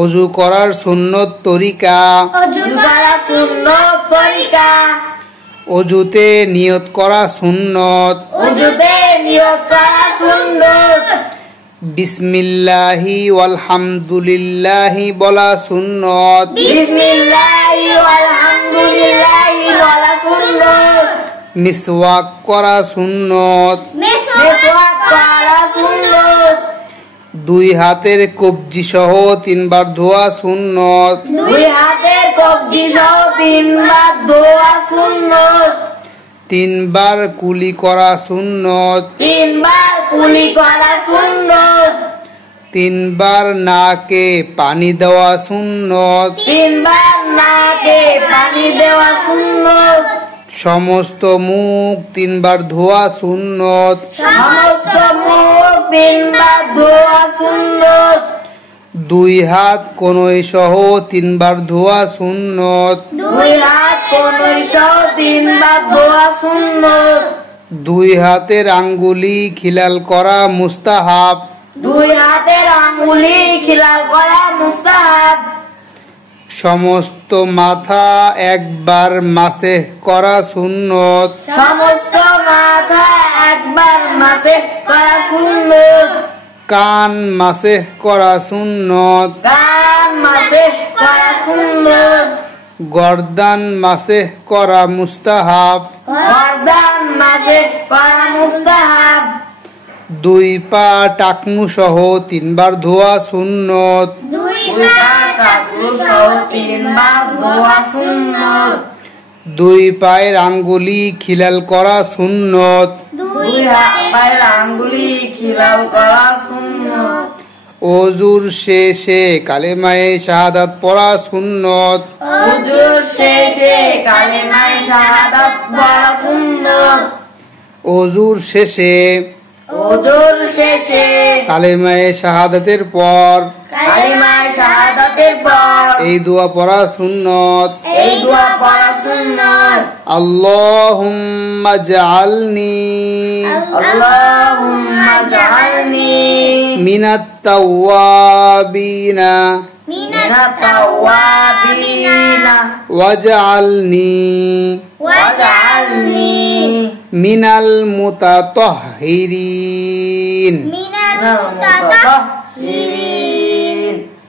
ওযু করার সুন্নত তরিকা ওযুতে নিয়ত করা সুন্নত বিসমিল্লাহি ওয়ালহামদুলিল্লাহি বলা সুন্নত মিসওয়াক করা সুন্নত দুই হাতের কবজি সহ 3 বার ধোয়া সুন্নত তিন বার কুলি করা সুন্নত 3 বার নাকে পানি দেওয়া সুন্নত সমস্ত মুখ 3 বার ধোয়া সুন্নত দুই হাত কনুই সহ 3 বার ধোয়া সুন্নত দুই হাতের আঙ্গুলি খিলাল করা মুস্তাহাব সমস্ত মাথা একবার মাসেহ করা সুন্নত কান মাসেহ করা সুন্নত গর্দান মাসেহ করা মুস্তাহাব দুই পা টাকনু সহ 3 বার ধোয়া সুন্নত দুই পায়ের আঙ্গুলি খিলাল করা সুন্নত ওযুর শেষে কালেমায়ে শাহাদাত পড়া সুন্নত ওযুর শেষে কালেমায়ে শাহাদাতের পর এই দোয়া পড়া সুন্নত আল্লাহুম্মা জাআলনি মিনাত তাওয়াবিনা ওয়াজআলনি মিনাল মুতাতাহহিরিন